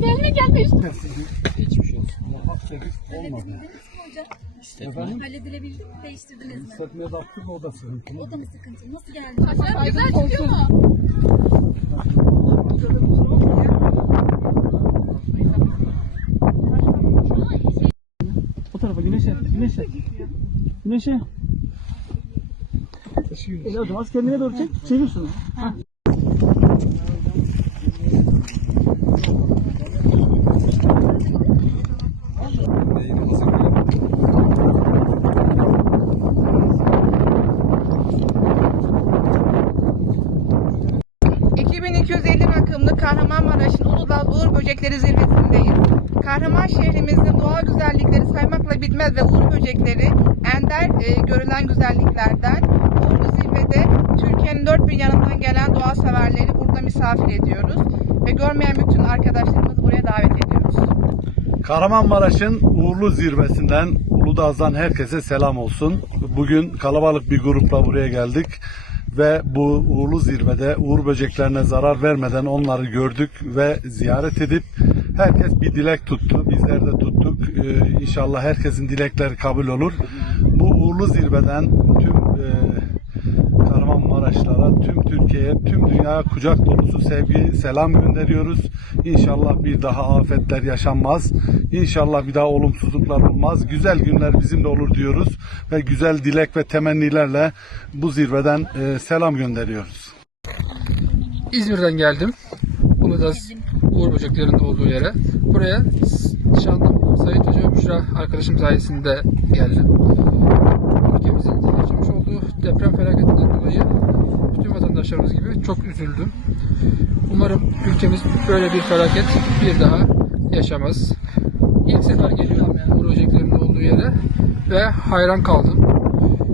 Gelme gelme üstüne. Geçmiş olsun. Muhakkak çekiş olmadı. Efendim? Halledilebildi mi? Değiştirdiniz mi? Hissetmeye de attık o da sıkıntı. O da mı sıkıntı? Nasıl geldi? Hasan güzel çıkıyor mu? O tarafa güneşe, güneşe. Güneşe. Teşekkür ederim. Az kendine doğru çek, çevir şunu. Ha. Ee, 2250 rakımlı Kahramanmaraş'ın Uludağ Uğur Böcekleri zirvesindeyiz. Kahraman şehrimizin doğal güzellikleri saymakla bitmez ve uğur böcekleri ender e, görülen güzelliklerden. Uğurlu zirvede Türkiye'nin dört bir yanından gelen doğa severleri burada misafir ediyoruz. Ve görmeyen bütün arkadaşlarımızı buraya davet ediyoruz. Kahramanmaraş'ın uğurlu zirvesinden Uludağ'dan herkese selam olsun. Bugün kalabalık bir grupla buraya geldik ve bu uğurlu zirvede uğur böceklerine zarar vermeden onları gördük ve ziyaret edip herkes bir dilek tuttu. Bizler de tuttuk. Ee, inşallah herkesin dilekleri kabul olur. Bu uğurlu zirveden tüm e, Kahramanmaraşlara, tüm Türkiye'ye, tüm dünyaya kucak dolusu sevgi, selam gönderiyoruz. İnşallah bir daha afetler yaşanmaz. İnşallah bir daha olumsuzluklar olmaz. Güzel günler bizimle olur diyoruz ve güzel dilek ve temennilerle bu zirveden e, selam gönderiyoruz. İzmir'den geldim. Uludağ Uğur Böceklerinin olduğu yere. Buraya nişanlım Sayit Hoca Büşra arkadaşım sayesinde geldim. Ülkemizin yaşamış olduğu deprem felaketinden dolayı bütün vatandaşlarımız gibi çok üzüldüm. Umarım ülkemiz böyle bir felaket bir daha yaşamaz. İlk sefer geliyorum yani Böceklerinin olduğu yere ve hayran kaldım.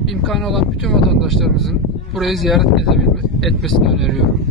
İmkanı olan bütün vatandaşlarımızın burayı ziyaret edebilme- etmesini öneriyorum.